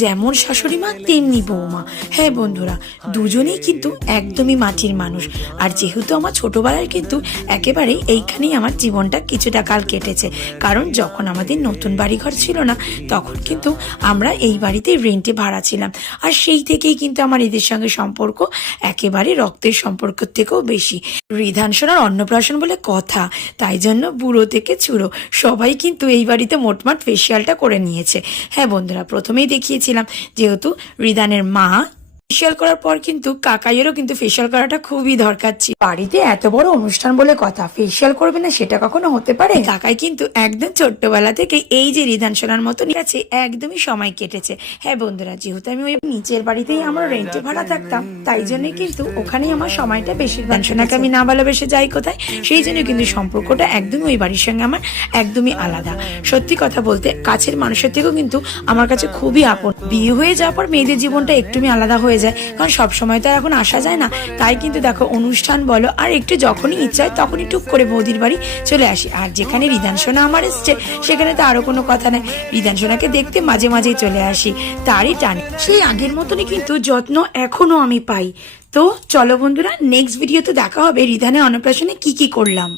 যেমন শাশুড়ি মা তেমনি বৌমা। হ্যাঁ বন্ধুরা, দুজনেই কিন্তু একদমই মাটির মানুষ। আর যেহেতু আমার ছোটবেলায় কিন্তু একেবারে এইখানেই আমার জীবনটা কিছুটা কাল কেটেছে। কারণ যখন আমাদের নতুন বাড়িঘর ছিল না, তখন কিন্তু আমরা এই বাড়িতে রেন্টে ভাড়া ছিলাম। আর সেই থেকেই কিন্তু আমার এদের সঙ্গে সম্পর্ক একেবারে রক্তের সম্পর্কের থেকেও বেশি। রিধানসোনার অন্নপ্রাশন বলে কথা, তাই জন্য বুড়ো থেকে চুড়ো সবাই কিন্তু এই বাড়িতে মোটমাট ফেসিয়ালটা করে নিয়েছে। হ্যাঁ বন্ধুরা, প্রথমেই দেখিয়েছিলাম যেহেতু রিদানের মা ফেসিয়াল করার পর কিন্তু কাকাইয়েরও কিন্তু ফেসিয়াল করাটা খুবই দরকার ছিল। বাড়িতে এত বড় অনুষ্ঠান বলে কথা, ফেসিয়াল করবে না সেটা কখনো হতে পারে? কাকাই কিন্তু একদম ছোট্টবেলা থেকে এই যে রিধান সোনার মতো কাছে একদমই সময় কেটেছে। হ্যাঁ বন্ধুরা, যেহেতু আমি ওই নিচের বাড়িতেই আমার রেন্টে ভাড়া থাকতাম, তাই জন্য কিন্তু ওখানেই আমার সময়টা বেশি। সোনাকে আমি না ভালোবেসে যাই কোথায়, সেই জন্য কিন্তু সম্পর্কটা একদমই ওই বাড়ির সঙ্গে আমার একদমই আলাদা। সত্যি কথা বলতে কাছের মানুষের থেকেও কিন্তু আমার কাছে খুবই আপন। বিয়ে হয়ে যাওয়ার পর মেয়েদের জীবনটা একটুই আলাদা হয়ে যায়, কারণ সবসময় তো আর এখন আসা যায় না। তাই কিন্তু দেখো, অনুষ্ঠান বলো আর একটু যখনই ইচ্ছা হয় তখনই টুক করে বৌদির বাড়ি চলে আসি। আর যেখানে রিধান সোনা আমার এসছে, সেখানে তো আরো কোনো কথা নাই, রিধান সোনাকে দেখতে মাঝে মাঝেই চলে আসি। তারই টানে সেই আগের মতনই কিন্তু যত্ন এখনো আমি পাই। তো চলো বন্ধুরা, নেক্সট ভিডিওতে দেখা হবে রিধানের অন্নপ্রাশনে কি কি করলাম।